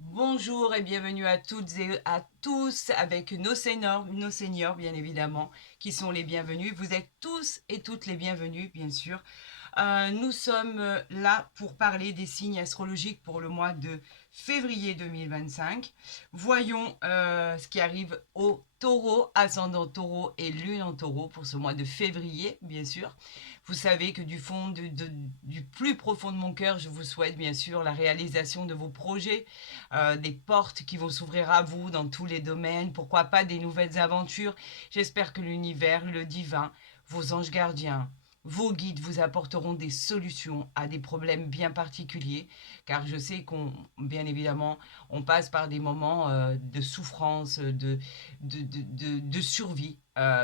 Bonjour et bienvenue à toutes et à tous avec nos seniors bien évidemment, qui sont les bienvenus. Vous êtes tous et toutes les bienvenus, bien sûr. Nous sommes là pour parler des signes astrologiques pour le mois de février 2025. Voyons ce qui arrive au taureau, ascendant taureau et lune en taureau pour ce mois de février, bien sûr. Vous savez que du fond, du plus profond de mon cœur, je vous souhaite bien sûr la réalisation de vos projets, des portes qui vont s'ouvrir à vous dans tous les domaines, pourquoi pas des nouvelles aventures. J'espère que l'univers, le divin, vos anges gardiens, vos guides vous apporteront des solutions à des problèmes bien particuliers, car je sais bien évidemment, on passe par des moments de souffrance, de survie.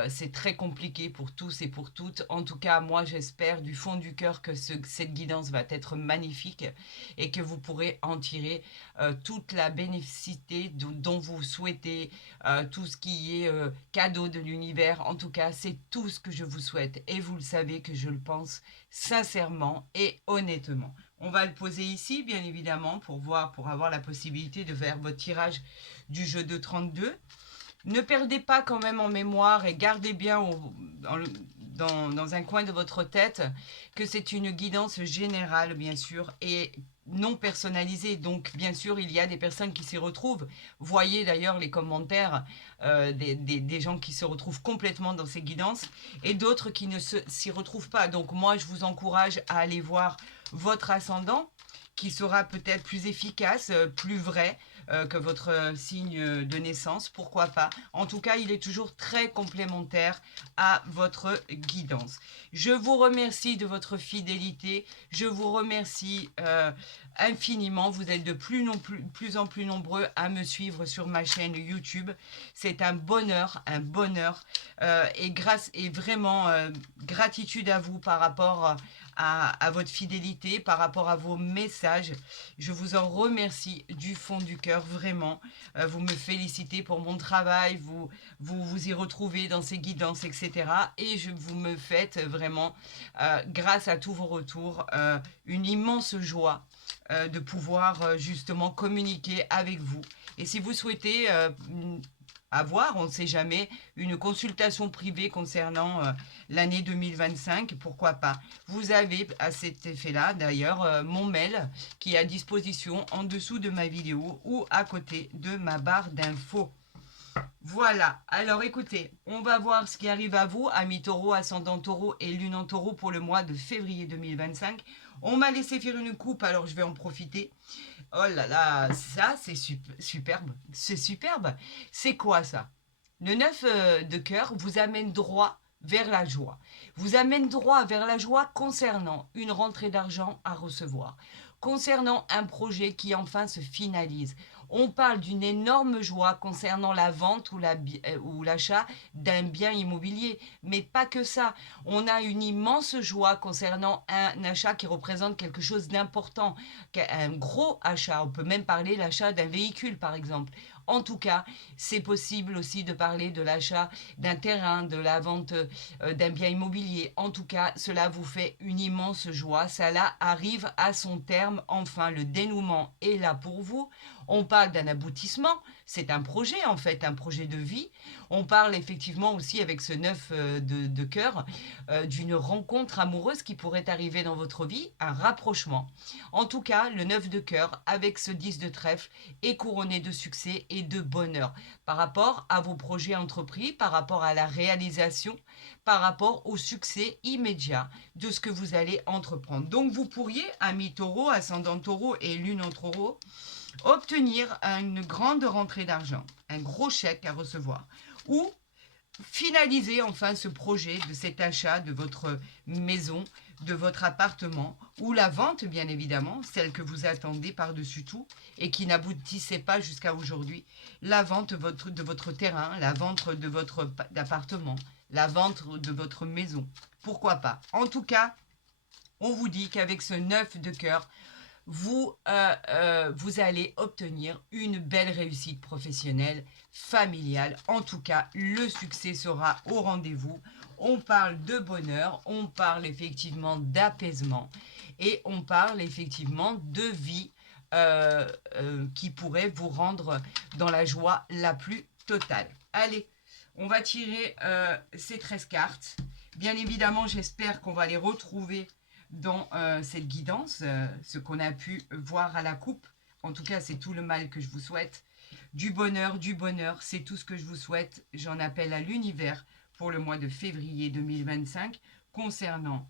C'est très compliqué pour tous et pour toutes. En tout cas, moi, j'espère du fond du cœur que cette guidance va être magnifique et que vous pourrez en tirer toute la bénéficité dont vous souhaitez, tout ce qui est cadeau de l'univers. En tout cas, c'est tout ce que je vous souhaite. Et vous le savez que je le pense sincèrement et honnêtement. On va le poser ici, bien évidemment, pour avoir la possibilité de faire votre tirage du jeu de 32. Ne perdez pas quand même en mémoire et gardez bien dans un coin de votre tête que c'est une guidance générale, bien sûr, et non personnalisée. Donc, bien sûr, il y a des personnes qui s'y retrouvent. Voyez d'ailleurs les commentaires des gens qui se retrouvent complètement dans ces guidances et d'autres qui ne s'y retrouvent pas. Donc, moi, je vous encourage à aller voir votre ascendant qui sera peut-être plus efficace, plus vrai que votre signe de naissance, pourquoi pas. En tout cas, il est toujours très complémentaire à votre guidance. Je vous remercie de votre fidélité, je vous remercie infiniment. Vous êtes de plus en plus nombreux à me suivre sur ma chaîne YouTube. C'est un bonheur, et vraiment gratitude à vous par rapport à votre fidélité, par rapport à vos messages. Je vous en remercie du fond du cœur, vraiment. Vous me félicitez pour mon travail, vous y retrouvez dans ces guidances, etc. Et vous me faites vraiment, grâce à tous vos retours, une immense joie de pouvoir justement communiquer avec vous. Et si vous souhaitez avoir, on ne sait jamais, une consultation privée concernant l'année 2025, pourquoi pas. Vous avez à cet effet-là, d'ailleurs, mon mail qui est à disposition en dessous de ma vidéo ou à côté de ma barre d'infos. Voilà, alors écoutez, on va voir ce qui arrive à vous, amis taureau, ascendant taureau et lune en taureau pour le mois de février 2025. On m'a laissé faire une coupe, alors je vais en profiter. Oh là là, ça c'est superbe, c'est superbe. C'est quoi ça? Le 9 de cœur vous amène droit vers la joie. Vous amène droit vers la joie concernant une rentrée d'argent à recevoir, concernant un projet qui enfin se finalise. On parle d'une énorme joie concernant la vente ou l'achat d'un bien immobilier, mais pas que ça. On a une immense joie concernant un achat qui représente quelque chose d'important, un gros achat. On peut même parler l'achat d'un véhicule, par exemple. En tout cas, c'est possible aussi de parler de l'achat d'un terrain, de la vente d'un bien immobilier. En tout cas, cela vous fait une immense joie. Cela arrive à son terme. Enfin, le dénouement est là pour vous. On parle d'un aboutissement. C'est un projet, en fait, un projet de vie. On parle effectivement aussi avec ce 9 de cœur d'une rencontre amoureuse qui pourrait arriver dans votre vie, un rapprochement. En tout cas, le 9 de cœur avec ce 10 de trèfle est couronné de succès et de bonheur par rapport à vos projets entrepris, par rapport à la réalisation, par rapport au succès immédiat de ce que vous allez entreprendre. Donc vous pourriez, amis taureau, ascendant taureau et lune en taureau, obtenir une grande rentrée d'argent, un gros chèque à recevoir, ou finaliser enfin ce projet de cet achat de votre maison, de votre appartement, ou la vente bien évidemment, celle que vous attendez par-dessus tout et qui n'aboutissait pas jusqu'à aujourd'hui, la vente de votre terrain, la vente de votre appartement, la vente de votre maison. Pourquoi pas? En tout cas, on vous dit qu'avec ce 9 de cœur, vous allez obtenir une belle réussite professionnelle, familiale. En tout cas, le succès sera au rendez-vous. On parle de bonheur, on parle effectivement d'apaisement et on parle effectivement de vie qui pourrait vous rendre dans la joie la plus totale. Allez, on va tirer ces 13 cartes. Bien évidemment, j'espère qu'on va les retrouver dans cette guidance, ce qu'on a pu voir à la coupe. En tout cas, c'est tout le mal que je vous souhaite. Du bonheur, c'est tout ce que je vous souhaite. J'en appelle à l'univers pour le mois de février 2025 concernant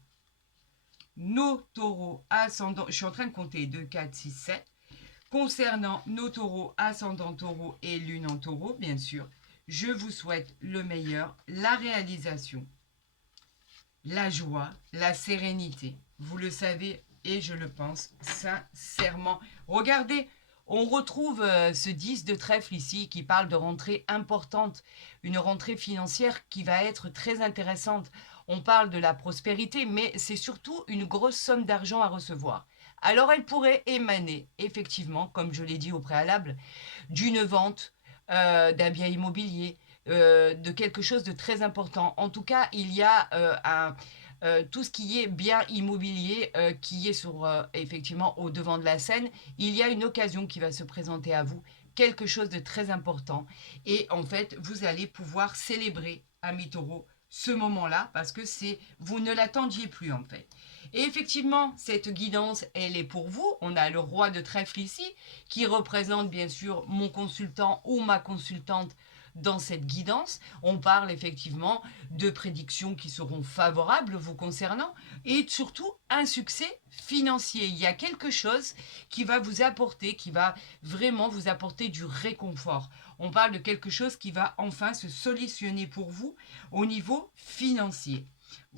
nos taureaux ascendants. Je suis en train de compter 2, 4, 6, 7. Concernant nos taureaux ascendants taureaux et lune en taureau, bien sûr, je vous souhaite le meilleur, la réalisation, la joie, la sérénité. Vous le savez et je le pense sincèrement. Regardez, on retrouve ce 10 de trèfle ici qui parle de rentrée importante, une rentrée financière qui va être très intéressante. On parle de la prospérité, mais c'est surtout une grosse somme d'argent à recevoir. Alors elle pourrait émaner, effectivement, comme je l'ai dit au préalable, d'une vente, d'un bien immobilier, de quelque chose de très important. En tout cas, il y a tout ce qui est bien immobilier qui est effectivement au devant de la scène. Il y a une occasion qui va se présenter à vous, quelque chose de très important. Et en fait, vous allez pouvoir célébrer, amis taureaux, ce moment-là parce que vous ne l'attendiez plus en fait. Et effectivement, cette guidance, elle est pour vous. On a le roi de trèfle ici qui représente bien sûr mon consultant ou ma consultante dans cette guidance. On parle effectivement de prédictions qui seront favorables vous concernant et surtout un succès financier. Il y a quelque chose qui va vous apporter, qui va vraiment vous apporter du réconfort. On parle de quelque chose qui va enfin se solutionner pour vous au niveau financier.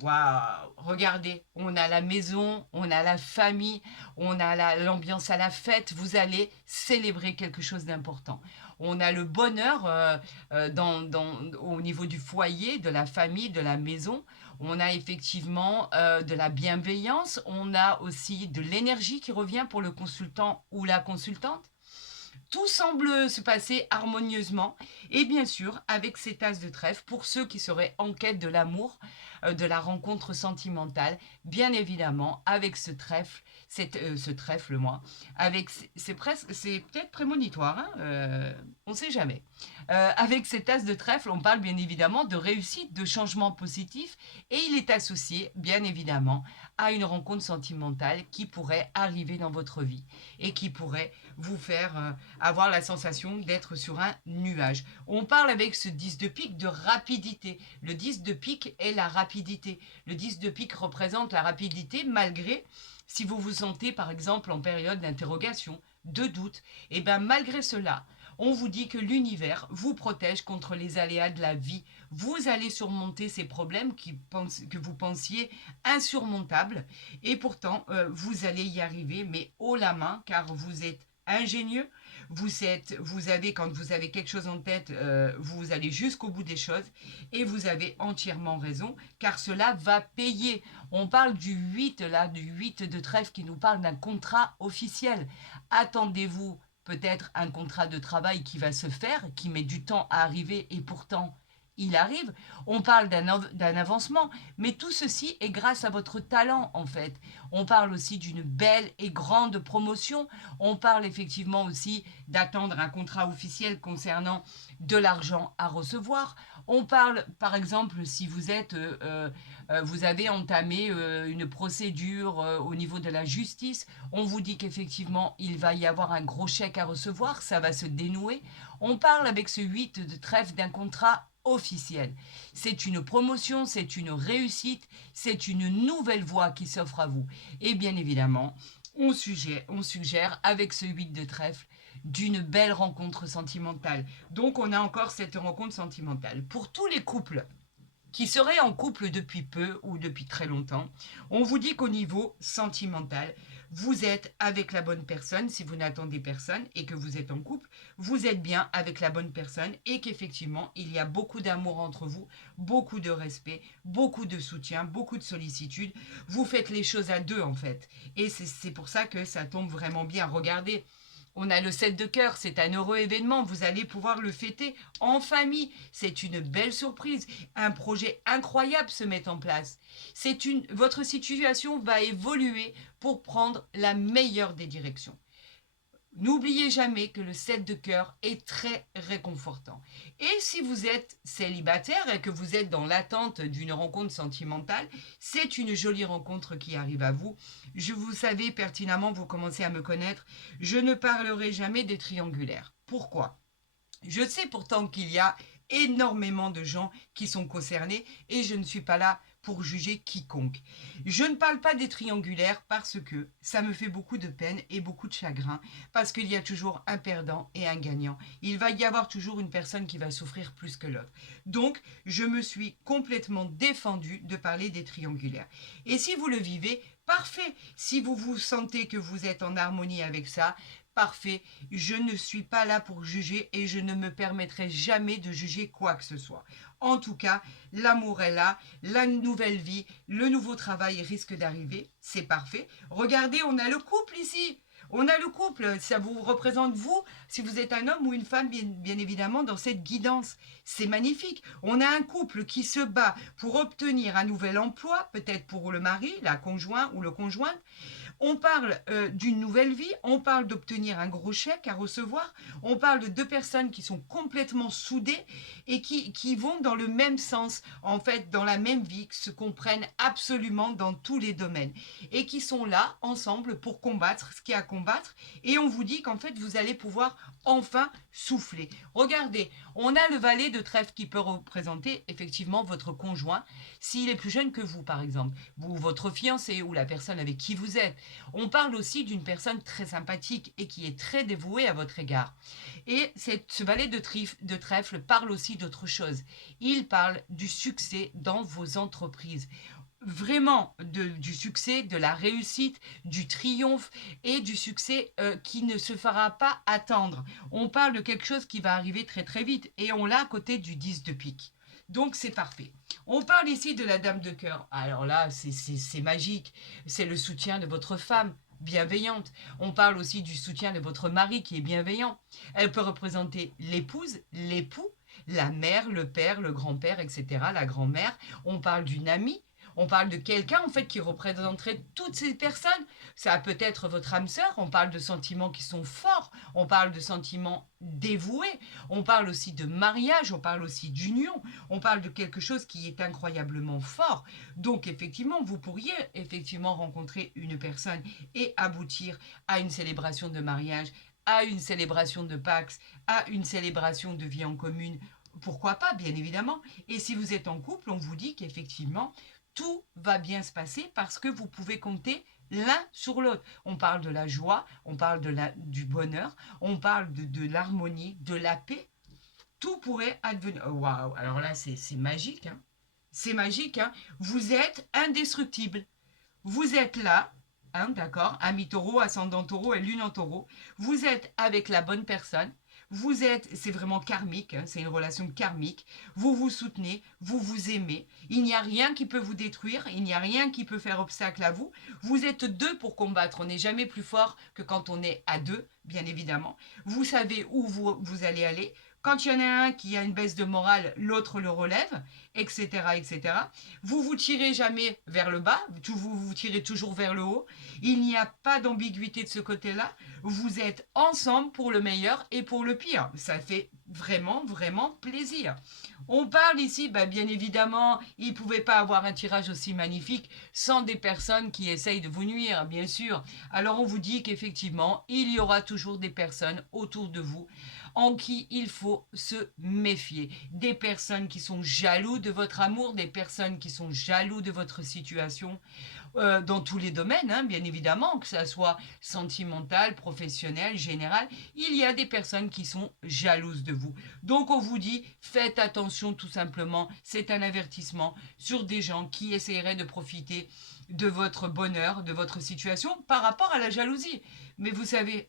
Waouh, regardez, on a la maison, on a la famille, on a l'ambiance à la fête. Vous allez célébrer quelque chose d'important. On a le bonheur au niveau du foyer, de la famille, de la maison. On a effectivement de la bienveillance. On a aussi de l'énergie qui revient pour le consultant ou la consultante. Tout semble se passer harmonieusement et bien sûr avec ces tasses de trèfle pour ceux qui seraient en quête de l'amour, de la rencontre sentimentale, bien évidemment avec ce trèfle, moi, avec c'est peut-être prémonitoire, hein, on ne sait jamais. Avec ces tasses de trèfle, on parle bien évidemment de réussite, de changement positif et il est associé bien évidemment à une rencontre sentimentale qui pourrait arriver dans votre vie et qui pourrait vous faire avoir la sensation d'être sur un nuage. On parle avec ce 10 de pique de rapidité. Le 10 de pique est la rapidité. Le 10 de pique représente la rapidité malgré si vous vous sentez par exemple en période d'interrogation, de doute. Et bien malgré cela, on vous dit que l'univers vous protège contre les aléas de la vie. Vous allez surmonter ces problèmes que vous pensiez insurmontables et pourtant vous allez y arriver mais haut la main car vous êtes ingénieux, quand vous avez quelque chose en tête, vous allez jusqu'au bout des choses et vous avez entièrement raison car cela va payer. On parle du 8 là, du 8 de trèfle qui nous parle d'un contrat officiel. Attendez-vous peut-être un contrat de travail qui va se faire, qui met du temps à arriver et pourtant il arrive. On parle d'un avancement, mais tout ceci est grâce à votre talent en fait. On parle aussi d'une belle et grande promotion. On parle effectivement aussi d'attendre un contrat officiel concernant de l'argent à recevoir. On parle par exemple si vous vous avez entamé une procédure au niveau de la justice. On vous dit qu'effectivement il va y avoir un gros chèque à recevoir, ça va se dénouer. On parle avec ce 8 de trèfle d'un contrat officiel. C'est une promotion, c'est une réussite, c'est une nouvelle voie qui s'offre à vous. Et bien évidemment, on suggère avec ce 8 de trèfle d'une belle rencontre sentimentale. Donc on a encore cette rencontre sentimentale. Pour tous les couples qui seraient en couple depuis peu ou depuis très longtemps, on vous dit qu'au niveau sentimental, vous êtes avec la bonne personne, si vous n'attendez personne et que vous êtes en couple, vous êtes bien avec la bonne personne et qu'effectivement, il y a beaucoup d'amour entre vous, beaucoup de respect, beaucoup de soutien, beaucoup de sollicitude. Vous faites les choses à deux en fait. Et c'est pour ça que ça tombe vraiment bien. Regardez, on a le 7 de cœur, c'est un heureux événement, vous allez pouvoir le fêter en famille. C'est une belle surprise, un projet incroyable se met en place. Votre situation va évoluer pour prendre la meilleure des directions. N'oubliez jamais que le 7 de cœur est très réconfortant. Et si vous êtes célibataire et que vous êtes dans l'attente d'une rencontre sentimentale, c'est une jolie rencontre qui arrive à vous. Vous savez pertinemment, vous commencez à me connaître, je ne parlerai jamais des triangulaires. Pourquoi? Je sais pourtant qu'il y a énormément de gens qui sont concernés et je ne suis pas là pour juger quiconque. Je ne parle pas des triangulaires parce que ça me fait beaucoup de peine et beaucoup de chagrin, parce qu'il y a toujours un perdant et un gagnant. Il va y avoir toujours une personne qui va souffrir plus que l'autre. Donc, je me suis complètement défendue de parler des triangulaires. Et si vous le vivez, parfait. Si vous vous sentez que vous êtes en harmonie avec ça, parfait. Je ne suis pas là pour juger et je ne me permettrai jamais de juger quoi que ce soit. En tout cas, l'amour est là, la nouvelle vie, le nouveau travail risque d'arriver. C'est parfait. Regardez, on a le couple ici. On a le couple, ça vous représente vous, si vous êtes un homme ou une femme, bien évidemment, dans cette guidance. C'est magnifique. On a un couple qui se bat pour obtenir un nouvel emploi, peut-être pour le mari, la conjointe ou le conjoint. On parle d'une nouvelle vie, on parle d'obtenir un gros chèque à recevoir, on parle de deux personnes qui sont complètement soudées et qui vont dans le même sens, en fait, dans la même vie, qui se comprennent absolument dans tous les domaines et qui sont là ensemble pour combattre ce qu'il y a à combattre. Et on vous dit qu'en fait, vous allez pouvoir enfin souffler. Regardez, on a le valet de trèfle qui peut représenter effectivement votre conjoint, s'il est plus jeune que vous, par exemple, ou votre fiancé, ou la personne avec qui vous êtes. On parle aussi d'une personne très sympathique et qui est très dévouée à votre égard. Et ce valet de trèfle parle aussi d'autre chose. Il parle du succès dans vos entreprises, vraiment du succès, de la réussite, du triomphe et du succès qui ne se fera pas attendre. On parle de quelque chose qui va arriver très très vite et on l'a à côté du 10 de pique. Donc c'est parfait. On parle ici de la dame de cœur. Alors là, c'est magique. C'est le soutien de votre femme bienveillante. On parle aussi du soutien de votre mari qui est bienveillant. Elle peut représenter l'épouse, l'époux, la mère, le père, le grand-père, etc., la grand-mère. On parle d'une amie. On parle de quelqu'un en fait qui représenterait toutes ces personnes. Ça peut être votre âme sœur. On parle de sentiments qui sont forts. On parle de sentiments dévoués. On parle aussi de mariage. On parle aussi d'union. On parle de quelque chose qui est incroyablement fort. Donc effectivement, vous pourriez effectivement rencontrer une personne et aboutir à une célébration de mariage, à une célébration de Pax, à une célébration de vie en commune. Pourquoi pas, bien évidemment. Et si vous êtes en couple, on vous dit qu'effectivement, tout va bien se passer parce que vous pouvez compter l'un sur l'autre. On parle de la joie, on parle du bonheur, on parle de l'harmonie, de la paix. Tout pourrait advenir. Oh, waouh, alors là, c'est magique. Hein. C'est magique. Hein. Vous êtes indestructible. Vous êtes là, hein, d'accord, ami taureau, ascendant taureau et lune en taureau. Vous êtes avec la bonne personne. Vous êtes, c'est vraiment karmique, hein, c'est une relation karmique. Vous vous soutenez, vous vous aimez. Il n'y a rien qui peut vous détruire, il n'y a rien qui peut faire obstacle à vous. Vous êtes deux pour combattre. On n'est jamais plus fort que quand on est à deux, bien évidemment. Vous savez où vous allez aller. Quand il y en a un qui a une baisse de morale, l'autre le relève, etc., etc. Vous vous tirez jamais vers le bas, vous vous tirez toujours vers le haut. Il n'y a pas d'ambiguïté de ce côté-là. Vous êtes ensemble pour le meilleur et pour le pire. Ça fait vraiment, vraiment plaisir. On parle ici, bien évidemment, il ne pouvait pas avoir un tirage aussi magnifique sans des personnes qui essayent de vous nuire, bien sûr. Alors on vous dit qu'effectivement, il y aura toujours des personnes autour de vous en qui il faut se méfier. Des personnes qui sont jaloux de votre amour, des personnes qui sont jaloux de votre situation, dans tous les domaines, hein, bien évidemment, que ça soit sentimental, professionnel, général, il y a des personnes qui sont jalouses de vous. Donc on vous dit, faites attention tout simplement, c'est un avertissement sur des gens qui essaieraient de profiter de votre bonheur, de votre situation par rapport à la jalousie. Mais vous savez,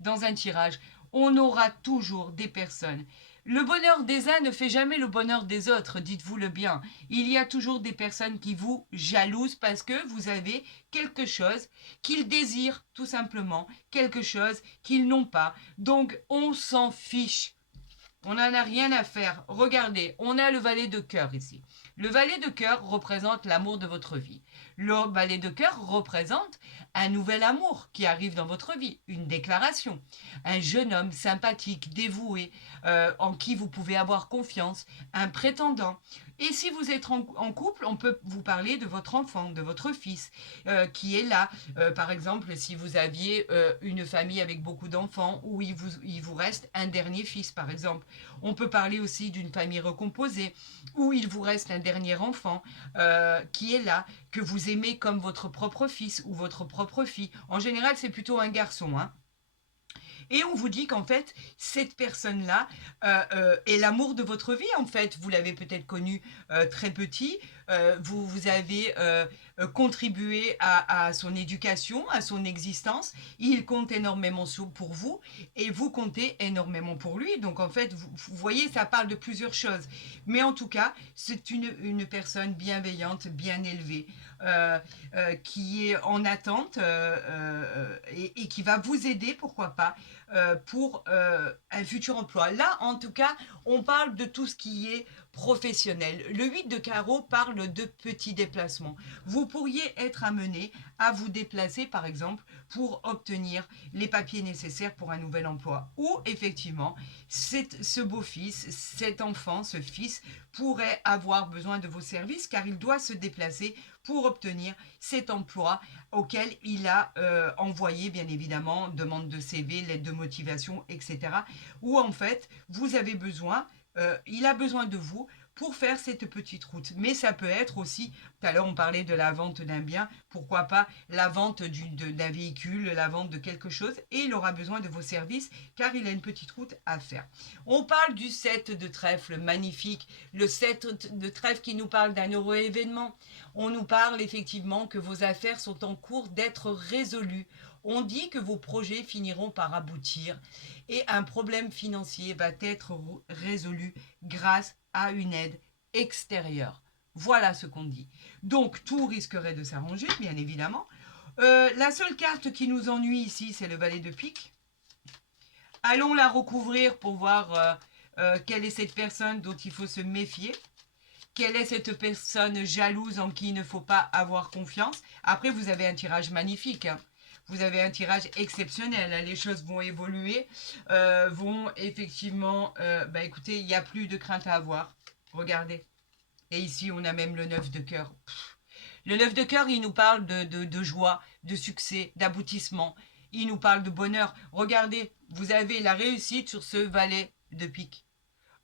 dans un tirage, on aura toujours des personnes. Le bonheur des uns ne fait jamais le bonheur des autres, dites-vous-le bien. Il y a toujours des personnes qui vous jalousent parce que vous avez quelque chose qu'ils désirent tout simplement, quelque chose qu'ils n'ont pas. Donc on s'en fiche. On n'en a rien à faire. Regardez, on a le valet de cœur ici. Le valet de cœur représente l'amour de votre vie. Le valet de cœur représente un nouvel amour qui arrive dans votre vie, une déclaration, un jeune homme sympathique, dévoué, en qui vous pouvez avoir confiance, un prétendant. Et si vous êtes en couple, on peut vous parler de votre enfant, de votre fils, qui est là. Par exemple, si vous aviez une famille avec beaucoup d'enfants, où il vous reste un dernier fils, par exemple. On peut parler aussi d'une famille recomposée, où il vous reste un dernier enfant qui est là, que vous aimez comme votre propre fils ou votre propre fille. En général, c'est plutôt un garçon, hein. Et on vous dit qu'en fait, cette personne-là est l'amour de votre vie, en fait. Vous l'avez peut-être connu très petit, vous avez contribué à son éducation, à son existence. Il compte énormément pour vous et vous comptez énormément pour lui. Donc en fait, vous voyez, ça parle de plusieurs choses. Mais en tout cas, c'est une personne bienveillante, bien élevée, qui est en attente et qui va vous aider, pourquoi pas, pour un futur emploi. Là, en tout cas, on parle de tout ce qui est professionnel. Le 8 de carreau parle de petits déplacements. Vous pourriez être amené à vous déplacer, par exemple, pour obtenir les papiers nécessaires pour un nouvel emploi. Ou, effectivement, ce beau-fils, cet enfant, ce fils, pourrait avoir besoin de vos services car il doit se déplacer pour obtenir cet emploi auquel il a envoyé, bien évidemment, demande de CV, lettre de motivation, etc. Où en fait, vous avez besoin, il a besoin de vous pour faire cette petite route. Mais ça peut être aussi, tout à l'heure on parlait de la vente d'un bien, pourquoi pas la vente d'un véhicule, la vente de quelque chose, et il aura besoin de vos services car il a une petite route à faire. On parle du 7 de trèfle, magnifique, le 7 de trèfle qui nous parle d'un heureux événement. On nous parle effectivement que vos affaires sont en cours d'être résolues. On dit que vos projets finiront par aboutir et un problème financier va être résolu grâce à une aide extérieure. Voilà ce qu'on dit. Donc tout risquerait de s'arranger, bien évidemment. La seule carte qui nous ennuie ici, c'est le valet de pique. Allons la recouvrir pour voir quelle est cette personne dont il faut se méfier. Quelle est cette personne jalouse en qui il ne faut pas avoir confiance? Après, vous avez un tirage magnifique, hein. Vous avez un tirage exceptionnel, hein. Les choses vont évoluer, vont effectivement... bah écoutez, il n'y a plus de crainte à avoir. Regardez. Et ici, on a même le 9 de cœur. Le 9 de cœur, il nous parle de joie, de succès, d'aboutissement. Il nous parle de bonheur. Regardez, vous avez la réussite sur ce valet de pique.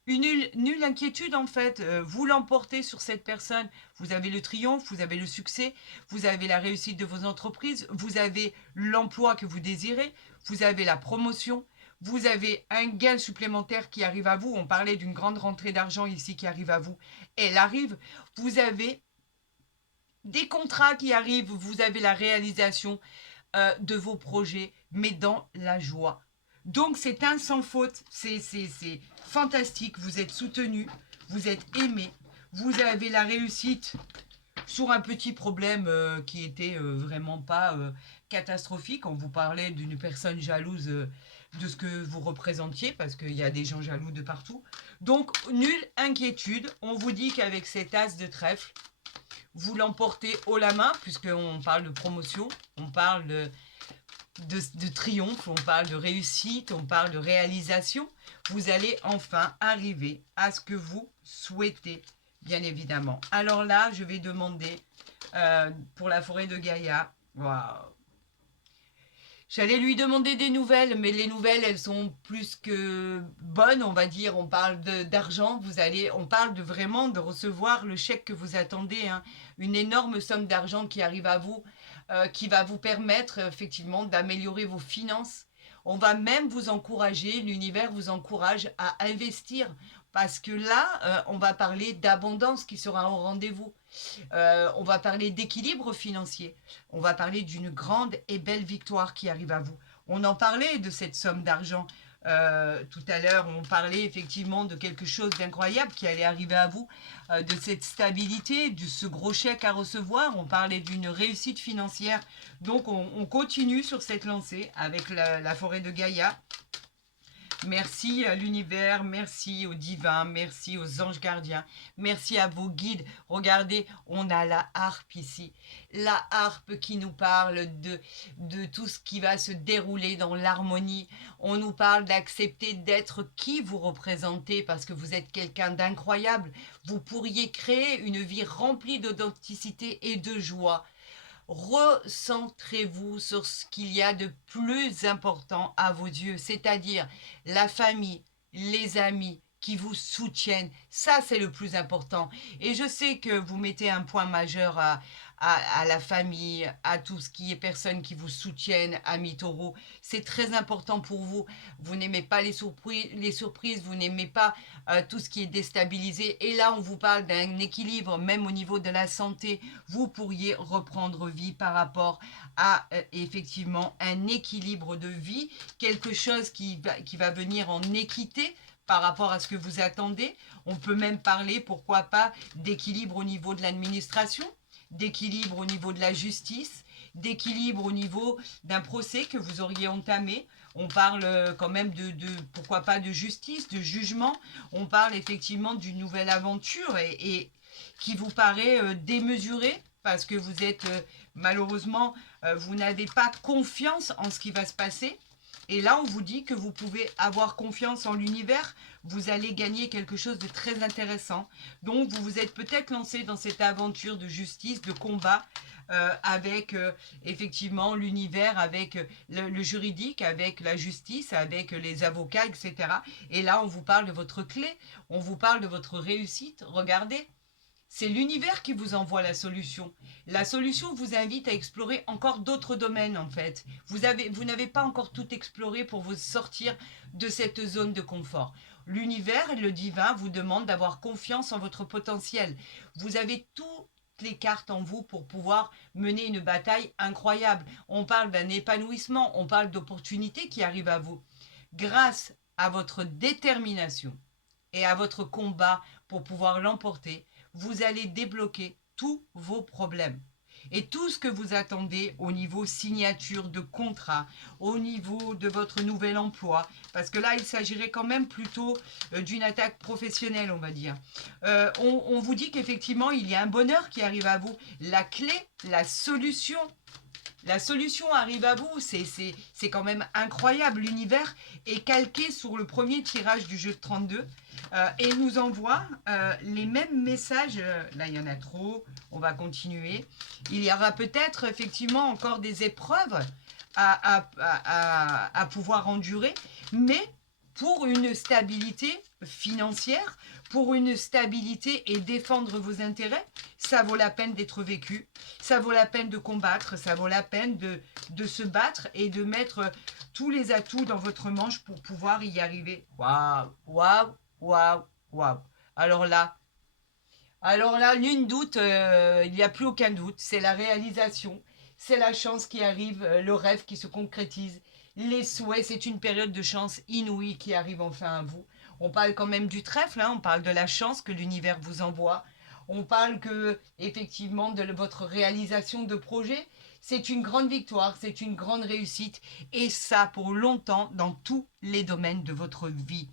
Une nulle inquiétude en fait, vous l'emportez sur cette personne, vous avez le triomphe, vous avez le succès, vous avez la réussite de vos entreprises, vous avez l'emploi que vous désirez, vous avez la promotion, vous avez un gain supplémentaire qui arrive à vous, on parlait d'une grande rentrée d'argent ici qui arrive à vous, elle arrive, vous avez des contrats qui arrivent, vous avez la réalisation de vos projets, mais dans la joie. Donc c'est un sans faute, c'est fantastique, vous êtes soutenu, vous êtes aimé, vous avez la réussite sur un petit problème qui était vraiment pas catastrophique. On vous parlait d'une personne jalouse de ce que vous représentiez, parce qu'il y a des gens jaloux de partout. Donc nulle inquiétude, on vous dit qu'avec cet as de trèfle, vous l'emportez haut la main, puisqu'on parle de promotion, on parle de triomphe, on parle de réussite, on parle de réalisation. Vous allez enfin arriver à ce que vous souhaitez, bien évidemment. Alors là, je vais demander pour la forêt de Gaïa. Waouh! J'allais lui demander des nouvelles, mais les nouvelles, elles sont plus que bonnes, on va dire. On parle d'argent, on parle vraiment de recevoir le chèque que vous attendez, hein. Une énorme somme d'argent qui arrive à vous, qui va vous permettre effectivement d'améliorer vos finances. On va même vous encourager, l'univers vous encourage à investir, parce que là, on va parler d'abondance qui sera au rendez-vous. On va parler d'équilibre financier. On va parler d'une grande et belle victoire qui arrive à vous. On en parlait de cette somme d'argent. Tout à l'heure, on parlait effectivement de quelque chose d'incroyable qui allait arriver à vous, de cette stabilité, de ce gros chèque à recevoir. On parlait d'une réussite financière. Donc, on continue sur cette lancée avec la forêt de Gaïa. Merci à l'univers, merci au divin, merci aux anges gardiens, merci à vos guides. Regardez, on a la harpe ici. La harpe qui nous parle de tout ce qui va se dérouler dans l'harmonie. On nous parle d'accepter d'être qui vous représentez parce que vous êtes quelqu'un d'incroyable. Vous pourriez créer une vie remplie d'authenticité et de joie. Recentrez-vous sur ce qu'il y a de plus important à vos yeux, c'est-à-dire la famille, les amis qui vous soutiennent. Ça, c'est le plus important. Et je sais que vous mettez un point majeur à la famille, à tout ce qui est personnes qui vous soutiennent, amis taureaux. C'est très important pour vous. Vous n'aimez pas les surprises, vous n'aimez pas tout ce qui est déstabilisé. Et là, on vous parle d'un équilibre, même au niveau de la santé. Vous pourriez reprendre vie par rapport à effectivement un équilibre de vie, quelque chose qui va venir en équité par rapport à ce que vous attendez. On peut même parler, pourquoi pas, d'équilibre au niveau de l'administration, d'équilibre au niveau de la justice, d'équilibre au niveau d'un procès que vous auriez entamé. On parle quand même pourquoi pas, de justice, de jugement. On parle effectivement d'une nouvelle aventure et qui vous paraît démesurée parce que vous êtes malheureusement, vous n'avez pas confiance en ce qui va se passer. Et là, on vous dit que vous pouvez avoir confiance en l'univers. Vous allez gagner quelque chose de très intéressant. Donc, vous vous êtes peut-être lancé dans cette aventure de justice, de combat, avec effectivement l'univers, avec le juridique, avec la justice, avec les avocats, etc. Et là, on vous parle de votre clé, on vous parle de votre réussite. Regardez, c'est l'univers qui vous envoie la solution. La solution vous invite à explorer encore d'autres domaines en fait. Vous n'avez pas encore tout exploré pour vous sortir de cette zone de confort. L'univers et le divin vous demandent d'avoir confiance en votre potentiel. Vous avez toutes les cartes en vous pour pouvoir mener une bataille incroyable. On parle d'un épanouissement, on parle d'opportunités qui arrivent à vous. Grâce à votre détermination et à votre combat pour pouvoir l'emporter, vous allez débloquer tous vos problèmes. Et tout ce que vous attendez au niveau signature de contrat, au niveau de votre nouvel emploi, parce que là, il s'agirait quand même plutôt d'une attaque professionnelle, on va dire. On vous dit qu'effectivement, il y a un bonheur qui arrive à vous. La clé, la solution arrive à vous, c'est quand même incroyable. L'univers est calqué sur le premier tirage du jeu de 32 et nous envoie les mêmes messages. Là, il y en a trop, on va continuer. Il y aura peut-être effectivement encore des épreuves à pouvoir endurer, mais pour une stabilité financière, pour une stabilité et défendre vos intérêts, ça vaut la peine d'être vécu, ça vaut la peine de combattre, ça vaut la peine de se battre et de mettre tous les atouts dans votre manche pour pouvoir y arriver. Waouh, waouh, waouh, waouh. Alors là, nul doute, il n'y a plus aucun doute, c'est la réalisation, c'est la chance qui arrive, le rêve qui se concrétise, les souhaits, c'est une période de chance inouïe qui arrive enfin à vous. On parle quand même du trèfle, hein, on parle de la chance que l'univers vous envoie. On parle que, effectivement, de votre réalisation de projet. C'est une grande victoire, c'est une grande réussite, et ça pour longtemps dans tous les domaines de votre vie.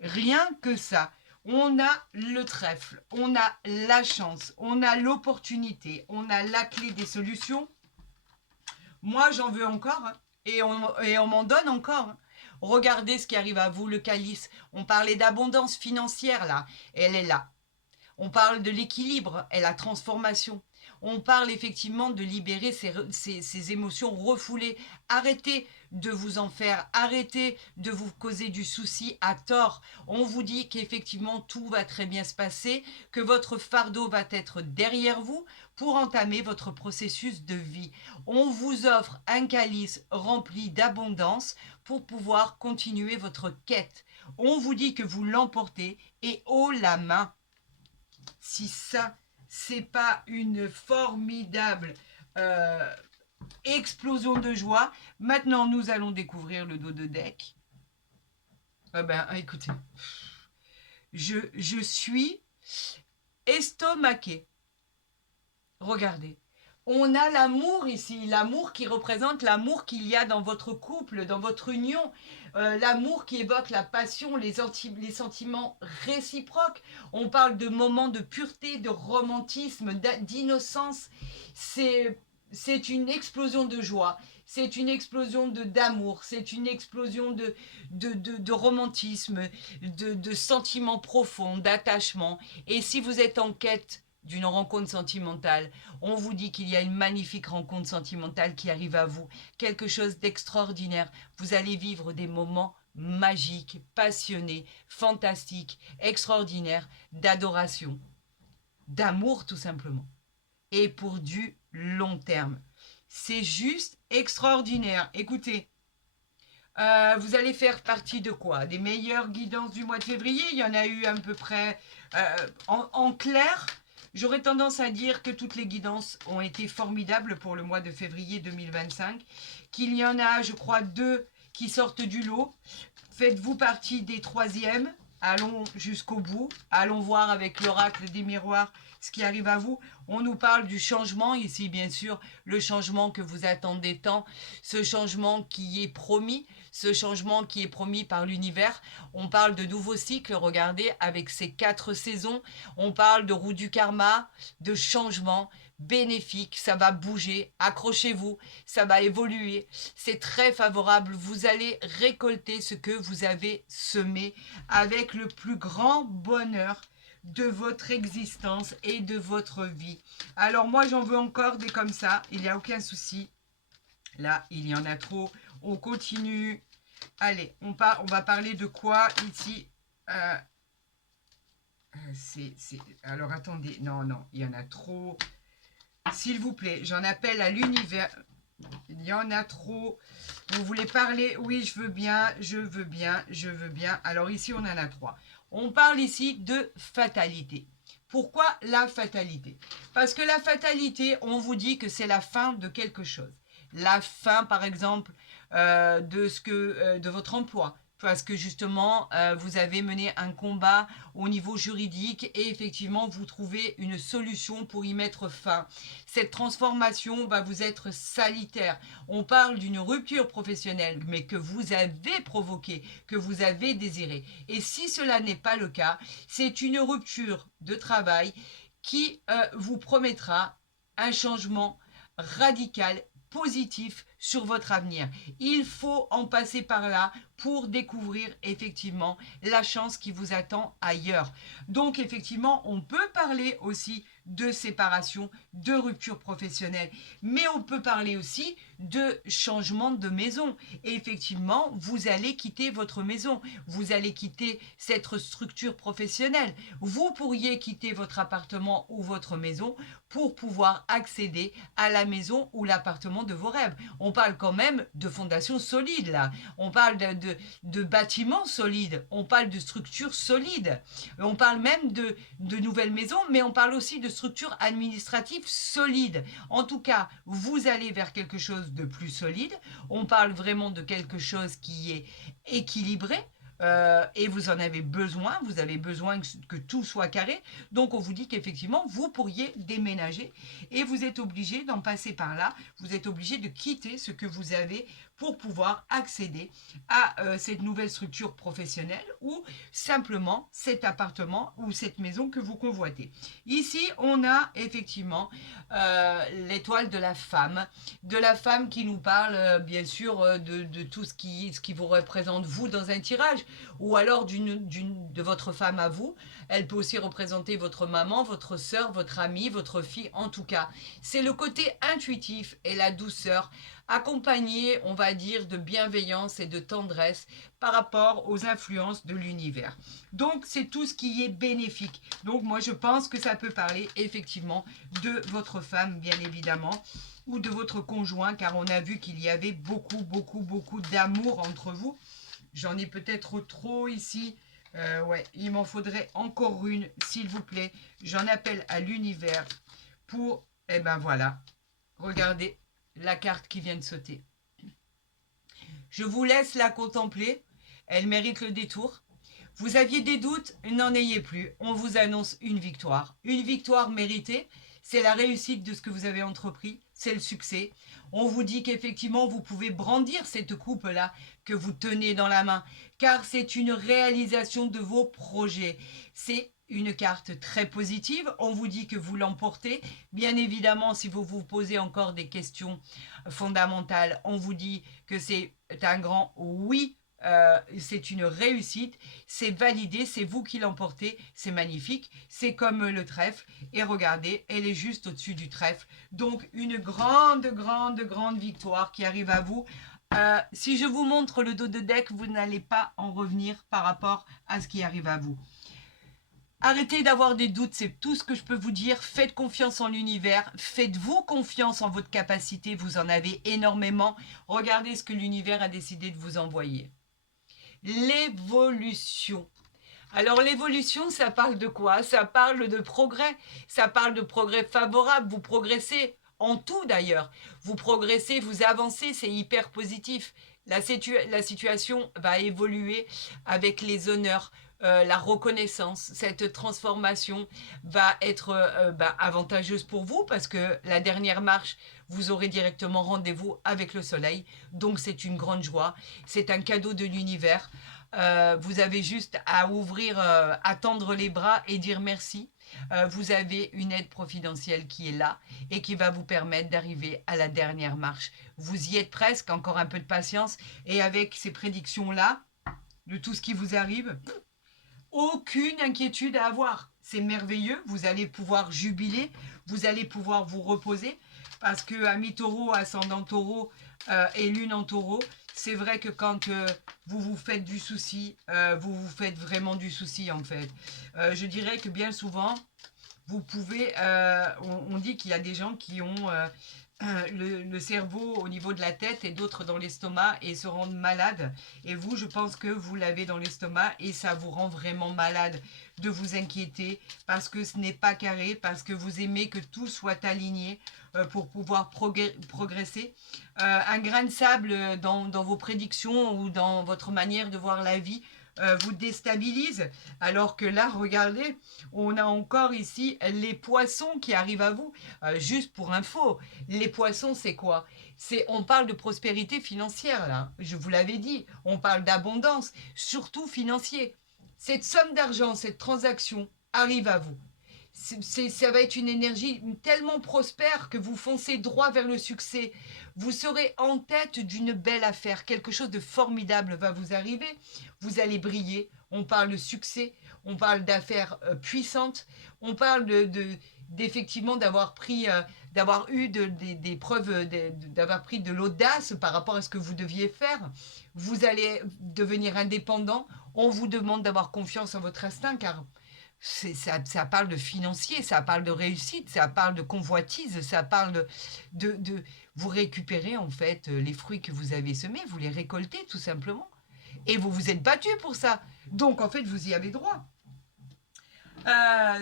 Rien que ça. On a le trèfle, on a la chance, on a l'opportunité, on a la clé des solutions. Moi, j'en veux encore, hein, et on m'en donne encore, hein. Regardez ce qui arrive à vous, le calice. On parlait d'abondance financière, là. Elle est là. On parle de l'équilibre et la transformation. On parle effectivement de libérer ces émotions refoulées. Arrêtez de vous en faire, arrêtez de vous causer du souci à tort. On vous dit qu'effectivement tout va très bien se passer, que votre fardeau va être derrière vous pour entamer votre processus de vie. On vous offre un calice rempli d'abondance pour pouvoir continuer votre quête. On vous dit que vous l'emportez et haut la main. Si ça, c'est pas une formidable explosion de joie. Maintenant, nous allons découvrir le dos de deck. Écoutez, je suis estomaquée. Regardez, On a l'amour ici, l'amour qui représente l'amour qu'il y a dans votre couple, dans votre union, l'amour qui évoque la passion, les sentiments réciproques. On parle de moments de pureté, de romantisme, d'innocence. C'est une explosion de joie, c'est une explosion d'amour, c'est une explosion de romantisme, de sentiments profonds, d'attachement. Et si vous êtes en quête d'une rencontre sentimentale, on vous dit qu'il y a une magnifique rencontre sentimentale qui arrive à vous, quelque chose d'extraordinaire. Vous allez vivre des moments magiques, passionnés, fantastiques, extraordinaires, d'adoration, d'amour tout simplement. Et pour du long terme. C'est juste extraordinaire. Écoutez, vous allez faire partie de quoi? Des meilleures guidances du mois de février? Il y en a eu à peu près en clair. J'aurais tendance à dire que toutes les guidances ont été formidables pour le mois de février 2025, qu'il y en a, je crois, 2 qui sortent du lot. Faites-vous partie des 3e. Allons jusqu'au bout. Allons voir avec l'oracle des miroirs ce qui arrive à vous. On nous parle du changement ici, bien sûr, le changement que vous attendez tant, ce changement qui est promis, ce changement qui est promis par l'univers. On parle de nouveaux cycles, regardez, avec ces 4 saisons. On parle de roue du karma, de changement bénéfique, ça va bouger, accrochez-vous, ça va évoluer, c'est très favorable, vous allez récolter ce que vous avez semé avec le plus grand bonheur de votre existence et de votre vie. Alors moi j'en veux encore des comme ça, il n'y a aucun souci. Là, il y en a trop. On continue. Allez, on va parler de quoi ici Alors attendez, non, il y en a trop. S'il vous plaît, j'en appelle à l'univers. Il y en a trop. Vous voulez parler? Oui, je veux bien, je veux bien, je veux bien. Alors ici, on en a 3. On parle ici de fatalité. Pourquoi la fatalité? Parce que la fatalité, on vous dit que c'est la fin de quelque chose. La fin, par exemple, de votre emploi. Parce que justement, vous avez mené un combat au niveau juridique et effectivement, vous trouvez une solution pour y mettre fin. Cette transformation va vous être salutaire. On parle d'une rupture professionnelle, mais que vous avez provoquée, que vous avez désirée. Et si cela n'est pas le cas, c'est une rupture de travail qui vous promettra un changement radical, positif sur votre avenir. Il faut en passer par là pour découvrir effectivement la chance qui vous attend ailleurs. Donc effectivement, on peut parler aussi de séparation, de rupture professionnelle, mais on peut parler aussi de changement de maison. Et effectivement, vous allez quitter votre maison, vous allez quitter cette structure professionnelle. Vous pourriez quitter votre appartement ou votre maison pour pouvoir accéder à la maison ou l'appartement de vos rêves. On parle quand même de fondations solides là. On parle de bâtiments solides. On parle de structures solides. On parle même de nouvelles maisons, mais on parle aussi de structures administratives solides. En tout cas, vous allez vers quelque chose de plus solide. On parle vraiment de quelque chose qui est équilibré. Et vous en avez besoin que tout soit carré. Donc on vous dit qu'effectivement, vous pourriez déménager et vous êtes obligé d'en passer par là. Vous êtes obligé de quitter ce que vous avez pour pouvoir accéder à cette nouvelle structure professionnelle ou simplement cet appartement ou cette maison que vous convoitez. Ici, on a effectivement l'étoile de la femme qui nous parle bien sûr de tout ce qui vous représente vous dans un tirage, ou alors de votre femme à vous. Elle peut aussi représenter votre maman, votre soeur, votre amie, votre fille. En tout cas, c'est le côté intuitif et la douceur accompagné, on va dire, de bienveillance et de tendresse par rapport aux influences de l'univers. Donc, c'est tout ce qui est bénéfique. Donc, moi, je pense que ça peut parler effectivement de votre femme, bien évidemment, ou de votre conjoint, car on a vu qu'il y avait beaucoup d'amour entre vous. J'en ai peut-être trop ici. Ouais, il m'en faudrait encore une, s'il vous plaît. J'en appelle à l'univers pour, eh ben voilà, regardez la carte qui vient de sauter. Je vous laisse la contempler. Elle mérite le détour. Vous aviez des doutes, n'en ayez plus. On vous annonce une victoire. Une victoire méritée. c'est la réussite de ce que vous avez entrepris, c'est le succès. On vous dit qu'effectivement, vous pouvez brandir cette coupe-là que vous tenez dans la main, car c'est une réalisation de vos projets. C'est une carte très positive. On vous dit que vous l'emportez. Bien évidemment, si vous vous posez encore des questions fondamentales, on vous dit que c'est un grand oui. C'est une réussite, c'est validé, c'est vous qui l'emportez, c'est magnifique, c'est comme le trèfle, et regardez, elle est juste au-dessus du trèfle, donc une grande victoire qui arrive à vous. Si je vous montre le dos de deck, vous n'allez pas en revenir par rapport à ce qui arrive à vous. Arrêtez d'avoir des doutes, c'est tout ce que je peux vous dire. Faites confiance en l'univers, faites-vous confiance en votre capacité, vous en avez énormément. Regardez ce que l'univers a décidé de vous envoyer. L'évolution. Alors l'évolution, ça parle de quoi? Ça parle de progrès, ça parle de progrès favorable, vous progressez en tout d'ailleurs. Vous progressez, vous avancez, c'est hyper positif. La situation va évoluer avec les honneurs, la reconnaissance. Cette transformation va être avantageuse pour vous parce que la dernière marche, vous aurez directement rendez-vous avec le soleil. Donc c'est une grande joie. C'est un cadeau de l'univers. Vous avez juste à ouvrir, à tendre les bras et dire merci. Vous avez une aide providentielle qui est là et qui va vous permettre d'arriver à la dernière marche. Vous y êtes presque, encore un peu de patience. Et avec ces prédictions-là, de tout ce qui vous arrive, aucune inquiétude à avoir. C'est merveilleux, vous allez pouvoir jubiler, vous allez pouvoir vous reposer, parce que ami taureau, ascendant taureau et lune en taureau, c'est vrai que quand vous vous faites du souci, vous vous faites vraiment du souci en fait. Je dirais que bien souvent, vous pouvez, on dit qu'il y a des gens qui ont le cerveau au niveau de la tête et d'autres dans l'estomac et se rendent malades. Et vous, je pense que vous l'avez dans l'estomac et ça vous rend vraiment malade de vous inquiéter parce que ce n'est pas carré, parce que vous aimez que tout soit aligné pour pouvoir progresser. Un grain de sable dans vos prédictions ou dans votre manière de voir la vie vous déstabilise. Alors que là, regardez, on a encore ici les poissons qui arrivent à vous. Juste pour info, les poissons, c'est quoi? On parle de prospérité financière, là. Je vous l'avais dit. On parle d'abondance, surtout financier. Cette somme d'argent, cette transaction arrive à vous. Ça va être une énergie tellement prospère que vous foncez droit vers le succès. Vous serez en tête d'une belle affaire. Quelque chose de formidable va vous arriver. Vous allez briller. On parle de succès. On parle d'affaires puissantes. On parle d'effectivement d'avoir pris, d'avoir eu des preuves, d'avoir pris de l'audace par rapport à ce que vous deviez faire. Vous allez devenir indépendant. On vous demande d'avoir confiance en votre instinct car ça parle de financier, ça parle de réussite, ça parle de convoitise, ça parle de vous récupérer en fait les fruits que vous avez semés, vous les récoltez tout simplement. Et vous vous êtes battu pour ça. Donc en fait, vous y avez droit.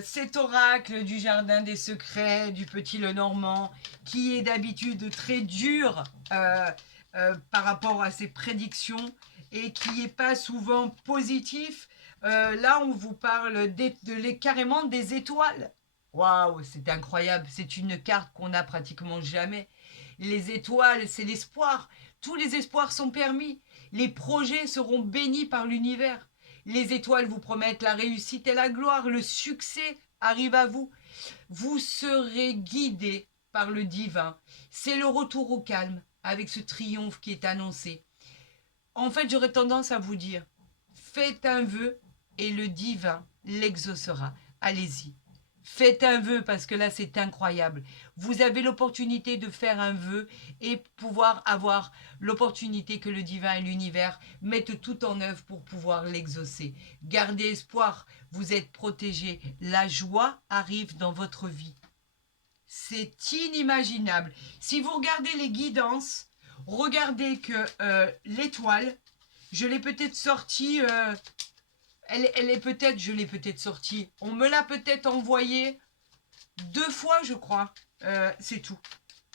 Cet oracle du jardin des secrets du petit Lenormand, qui est d'habitude très dur par rapport à ses prédictions et qui n'est pas souvent positif. Là, on vous parle carrément des étoiles. Waouh, c'est incroyable. C'est une carte qu'on n'a pratiquement jamais. Les étoiles, c'est l'espoir. Tous les espoirs sont permis. Les projets seront bénis par l'univers. Les étoiles vous promettent la réussite et la gloire. Le succès arrive à vous. Vous serez guidé par le divin. C'est le retour au calme avec ce triomphe qui est annoncé. En fait, j'aurais tendance à vous dire, faites un vœu et le divin l'exaucera. Allez-y. Faites un vœu parce que là, c'est incroyable. Vous avez l'opportunité de faire un vœu et pouvoir avoir l'opportunité que le divin et l'univers mettent tout en œuvre pour pouvoir l'exaucer. Gardez espoir, vous êtes protégés. La joie arrive dans votre vie. C'est inimaginable. Si vous regardez les guidances, regardez que l'étoile, je l'ai peut-être sortie... Elle est peut-être, je l'ai peut-être sortie. On me l'a peut-être envoyée 2 fois, je crois. C'est tout.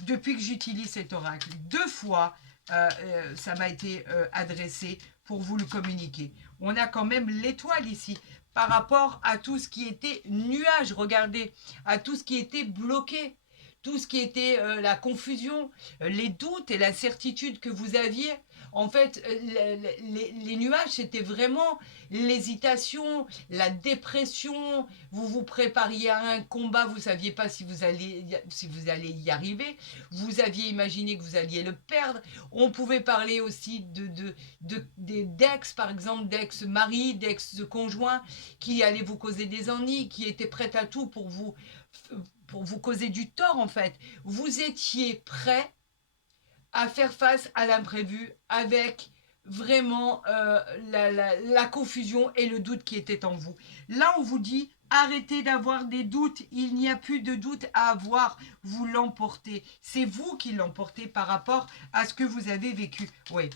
Depuis que j'utilise cet oracle. 2 fois, ça m'a été adressé pour vous le communiquer. On a quand même l'étoile ici par rapport à tout ce qui était nuage, regardez, à tout ce qui était bloqué, tout ce qui était la confusion, les doutes et l'incertitude que vous aviez. En fait, les nuages, c'était vraiment l'hésitation, la dépression. Vous vous prépariez à un combat, vous ne saviez pas si vous allez y arriver. Vous aviez imaginé que vous alliez le perdre. On pouvait parler aussi d'ex, par exemple, d'ex-mari, d'ex-conjoint, qui allaient vous causer des ennuis, qui étaient prêts à tout pour vous causer du tort, en fait. Vous étiez prêt à faire face à l'imprévu avec vraiment la confusion et le doute qui était en vous. Là, on vous dit, arrêtez d'avoir des doutes, il n'y a plus de doute à avoir, vous l'emportez. C'est vous qui l'emportez par rapport à ce que vous avez vécu. Oui.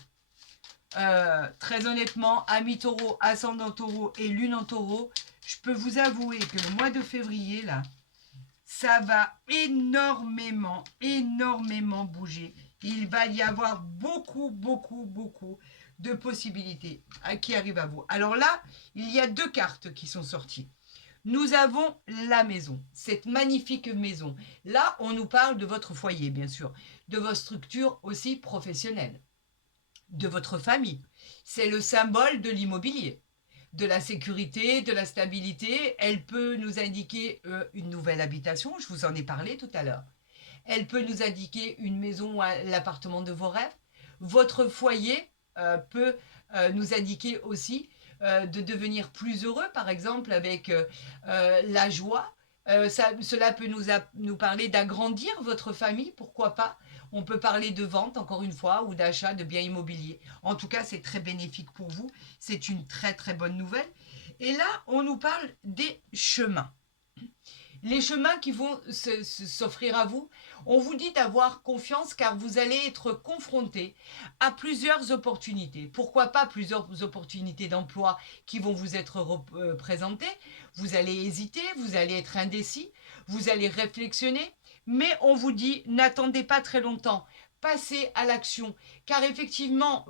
Très honnêtement, ami taureau, ascendant taureau et lune en taureau, je peux vous avouer que le mois de février, là, ça va énormément, énormément bouger. Il va y avoir beaucoup, beaucoup, beaucoup de possibilités qui arrivent à vous. Alors là, il y a 2 cartes qui sont sorties. Nous avons la maison, cette magnifique maison. Là, on nous parle de votre foyer, bien sûr, de votre structure aussi professionnelle, de votre famille. C'est le symbole de l'immobilier, de la sécurité, de la stabilité. Elle peut nous indiquer une nouvelle habitation, je vous en ai parlé tout à l'heure. Elle peut nous indiquer une maison ou l'appartement de vos rêves. Votre foyer peut nous indiquer aussi de devenir plus heureux, par exemple, avec la joie. Cela peut nous parler d'agrandir votre famille, pourquoi pas. On peut parler de vente, encore une fois, ou d'achat de biens immobiliers. En tout cas, c'est très bénéfique pour vous. C'est une très, très bonne nouvelle. Et là, on nous parle des chemins. Les chemins qui vont s'offrir à vous, on vous dit d'avoir confiance car vous allez être confronté à plusieurs opportunités. Pourquoi pas plusieurs opportunités d'emploi qui vont vous être présentées. Vous allez hésiter, vous allez être indécis, vous allez réflexionner, mais on vous dit n'attendez pas très longtemps. Passez à l'action, car effectivement,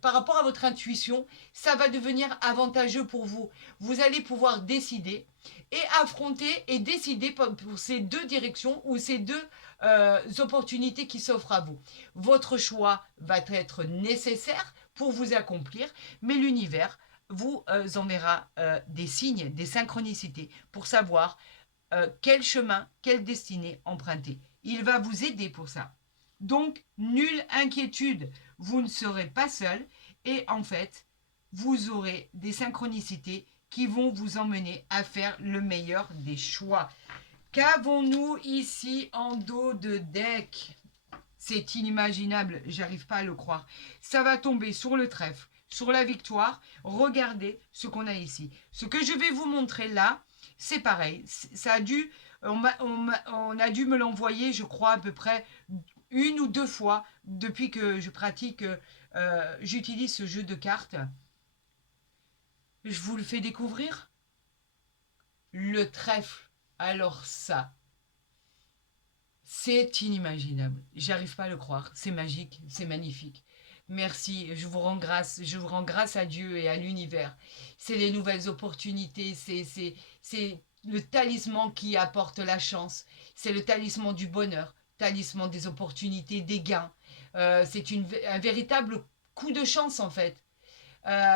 par rapport à votre intuition, ça va devenir avantageux pour vous. Vous allez pouvoir décider et affronter et décider pour ces 2 directions ou ces 2 opportunités qui s'offrent à vous. Votre choix va être nécessaire pour vous accomplir, mais l'univers vous enverra des signes, des synchronicités pour savoir quel chemin, quelle destinée emprunter. Il va vous aider pour ça. Donc, nulle inquiétude, vous ne serez pas seul et en fait, vous aurez des synchronicités qui vont vous emmener à faire le meilleur des choix. Qu'avons-nous ici en dos de deck? C'est inimaginable, j'arrive pas à le croire. Ça va tomber sur le trèfle, sur la victoire. Regardez ce qu'on a ici. Ce que je vais vous montrer là, c'est pareil. Ça a dû, on a dû me l'envoyer, je crois, à peu près 1 ou 2 fois depuis que je pratique, j'utilise ce jeu de cartes. Je vous le fais découvrir. Le trèfle. Alors ça, c'est inimaginable. J'arrive pas à le croire. C'est magique, c'est magnifique. Merci, je vous rends grâce à Dieu et à l'univers. C'est les nouvelles opportunités, c'est le talisman qui apporte la chance, c'est le talisman du bonheur, talisman des opportunités, des gains. C'est un véritable coup de chance en fait.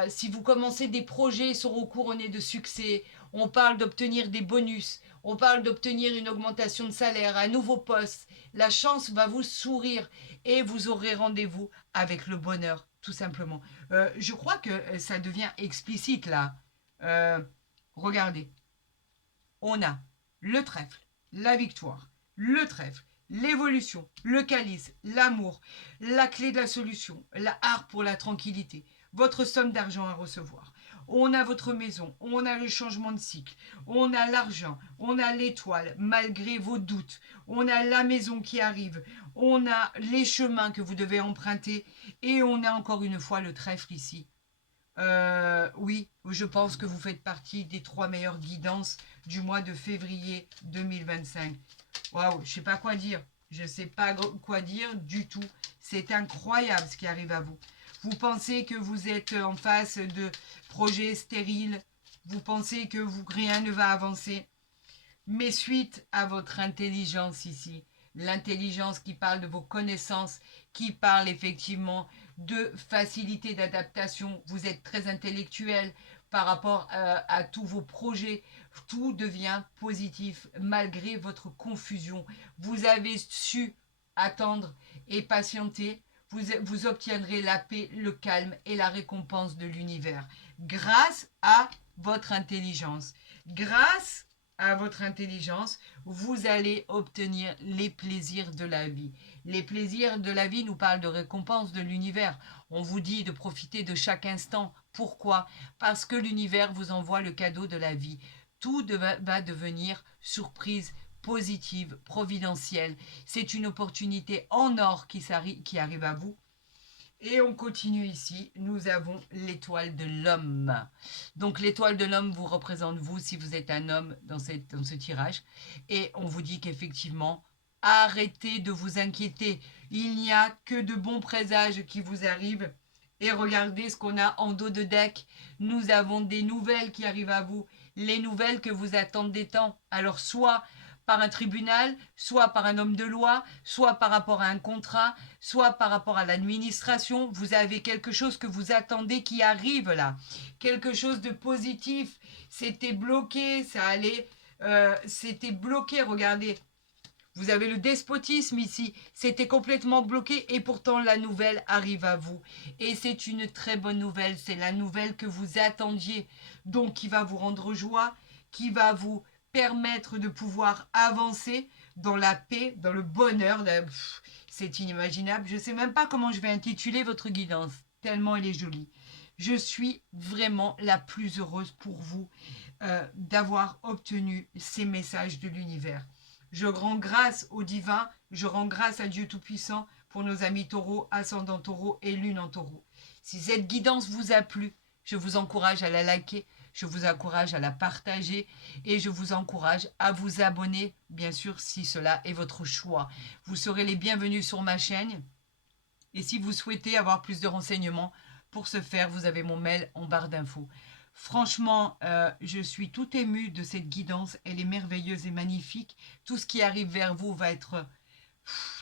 Si vous commencez des projets sont au couronné de succès, on parle d'obtenir des bonus, on parle d'obtenir une augmentation de salaire, un nouveau poste, la chance va vous sourire et vous aurez rendez-vous avec le bonheur, tout simplement. Je crois que ça devient explicite là. Regardez, on a le trèfle, la victoire, le trèfle, l'évolution, le calice, l'amour, la clé de la solution, la harpe pour la tranquillité, votre somme d'argent à recevoir. On a votre maison, on a le changement de cycle, on a l'argent, on a l'étoile malgré vos doutes, on a la maison qui arrive, on a les chemins que vous devez emprunter et on a encore une fois le trèfle ici. Oui, je pense que vous faites partie des 3 meilleures guidances du mois de février 2025. Waouh, je sais pas quoi dire. Je sais pas quoi dire du tout. C'est incroyable ce qui arrive à vous. Vous pensez que vous êtes en face de projets stériles. Vous pensez que rien ne va avancer. Mais suite à votre intelligence ici, l'intelligence qui parle de vos connaissances, qui parle effectivement de facilité d'adaptation, vous êtes très intellectuel par rapport à tous vos projets, tout devient positif malgré votre confusion. Vous avez su attendre et patienter, vous obtiendrez la paix, le calme et la récompense de l'univers grâce à votre intelligence. Grâce à votre intelligence, vous allez obtenir les plaisirs de la vie. Les plaisirs de la vie nous parlent de récompense de l'univers. On vous dit de profiter de chaque instant. Pourquoi? Parce que l'univers vous envoie le cadeau de la vie. Tout va devenir surprise positive, providentielle. C'est une opportunité en or qui arrive à vous. Et on continue ici, nous avons l'étoile de l'homme. Donc l'étoile de l'homme vous représente vous si vous êtes un homme dans ce tirage. Et on vous dit qu'effectivement, arrêtez de vous inquiéter. Il n'y a que de bons présages qui vous arrivent. Et regardez ce qu'on a en dos de deck. Nous avons des nouvelles qui arrivent à vous. Les nouvelles que vous attendez tant. Alors soit par un tribunal, soit par un homme de loi, soit par rapport à un contrat, soit par rapport à l'administration. Vous avez quelque chose que vous attendez qui arrive là. Quelque chose de positif. C'était bloqué, ça allait... c'était bloqué, regardez. Vous avez le despotisme ici. C'était complètement bloqué et pourtant la nouvelle arrive à vous. Et c'est une très bonne nouvelle. C'est la nouvelle que vous attendiez. Donc qui va vous rendre joie, qui va vous permettre de pouvoir avancer dans la paix, dans le bonheur. C'est inimaginable. Je ne sais même pas comment je vais intituler votre guidance, tellement elle est jolie. Je suis vraiment la plus heureuse pour vous d'avoir obtenu ces messages de l'univers. Je rends grâce au divin, je rends grâce à Dieu Tout-Puissant pour nos amis taureaux, ascendant taureau et lune en taureau. Si cette guidance vous a plu, je vous encourage à la liker, je vous encourage à la partager et je vous encourage à vous abonner, bien sûr, si cela est votre choix. Vous serez les bienvenus sur ma chaîne. Et si vous souhaitez avoir plus de renseignements, pour ce faire, vous avez mon mail en barre d'infos. Franchement, je suis tout émue de cette guidance. Elle est merveilleuse et magnifique. Tout ce qui arrive vers vous va être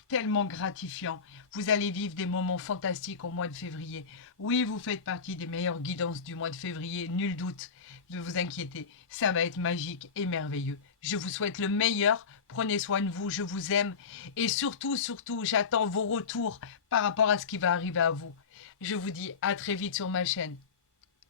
tellement gratifiant. Vous allez vivre des moments fantastiques au mois de février. Oui, vous faites partie des meilleures guidances du mois de février, nul doute de vous inquiéter. Ça va être magique et merveilleux. Je vous souhaite le meilleur. Prenez soin de vous, je vous aime. Et surtout, j'attends vos retours par rapport à ce qui va arriver à vous. Je vous dis à très vite sur ma chaîne.